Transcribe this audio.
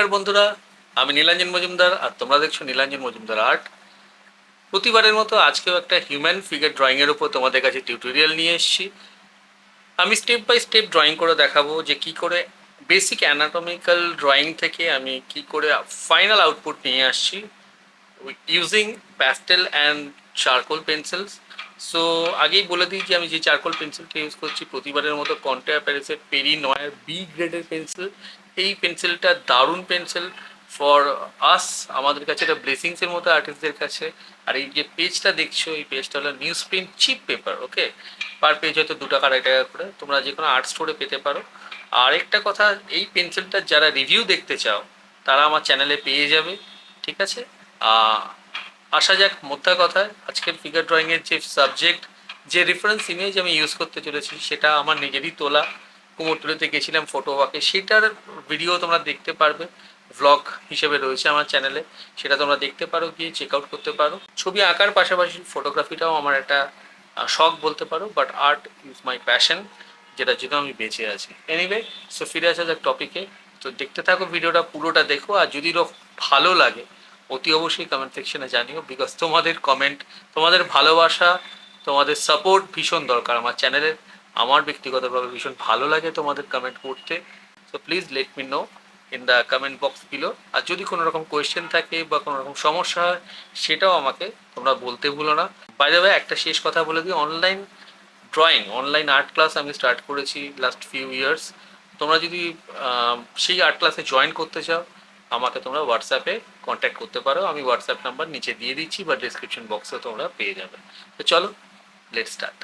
নমস্কার বন্ধুরা, আমি নীলাঞ্জন মজুমদার আর তোমরা দেখছো নীলাঞ্জন মজুমদার আর্ট। প্রতিবারের মতো আজকেও একটা হিউম্যান ফিগার ড্রয়িংয়ের উপর তোমাদের কাছে টিউটোরিয়াল নিয়ে এসেছি। আমি স্টেপ বাই স্টেপ ড্রয়িং করে দেখাবো যে কি করে বেসিক অ্যানাটমিক্যাল ড্রয়িং থেকে আমি কি করে ফাইনাল আউটপুট নিয়ে আসছি using pastel and charcoal pencils. So আগেই বলে দিই যে আমি যে চারকোল পেন্সিলটা ইউজ করছি প্রতিবারের মতো কন্টে অ্যাপারেসের পেরি নয়ের বি গ্রেডের পেন্সিল। এই পেন্সিলটা দারুণ পেন্সিল ফর আস, আমাদের কাছে এটা ব্লেসিংসের মতো আর্টিস্টদের কাছে। আর এই যে পেজটা দেখছো, এই পেজটা হলো নিউজ প্রিন্ট চিপ পেপার, ওকে। পার পেজ হয়তো 2 টাকা 2.5 টাকা করে, তোমরা যে কোনো আর্ট স্টোরে পেতে পারো। আর একটা কথা, এই পেন্সিলটা যারা রিভিউ দেখতে চাও তারা আমার চ্যানেলে পেয়ে যাবে, ঠিক আছে। আসা যাক মোদ্দা কথায়, আজকের ফিগার ড্রয়িংয়ের যে সাবজেক্ট, যে রেফারেন্স ইমেজ আমি ইউজ করতে চলেছি সেটা আমার নিজেরই তোলা। কুমোরটুলিতে গেছিলাম ফটো ওয়াকে, সেটার ভিডিও তোমরা দেখতে পারবে, ভ্লগ হিসেবে রয়েছে আমার চ্যানেলে, সেটা তোমরা দেখতে পারো, গিয়ে চেক আউট করতে পারো। ছবি আঁকার পাশাপাশি ফটোগ্রাফিটাও আমার একটা শখ বলতে পারো, but art is my passion, যেটার জন্য আমি বেঁচে আছি। এনিওয়ে, সো ফিরে আসা যাক টপিকে। তো দেখতে থাকো ভিডিওটা, পুরোটা দেখো, আর যদি ভালো লাগে অতি অবশ্যই কমেন্ট সেকশনে জানিও, বিকজ তোমাদের কমেন্ট, তোমাদের ভালোবাসা, তোমাদের সাপোর্ট ভীষণ দরকার আমার চ্যানেলের। আমার ব্যক্তিগতভাবে ভীষণ ভালো লাগে তোমাদের কমেন্ট করতে। So please let me know in the comment box below. আর যদি কোনো রকম কোয়েশ্চেন থাকে বা কোনো রকম সমস্যা হয় সেটাও আমাকে তোমরা বলতে ভুলো না। বাই দ্য ওয়ে, একটা শেষ কথা বলে দিই, অনলাইন আর্ট ক্লাস আমি স্টার্ট করেছি লাস্ট ফিউ ইয়ার্স। তোমরা যদি সেই আর্ট ক্লাসে জয়েন করতে চাও আমাকে তোমরা হোয়াটসঅ্যাপে কন্ট্যাক্ট করতে পারো। আমি হোয়াটসঅ্যাপ নাম্বার নিচে দিয়ে দিচ্ছি বা ডিসক্রিপশন বক্সে তোমরা পেয়ে যাবে। তো চলো, লেটস স্টার্ট।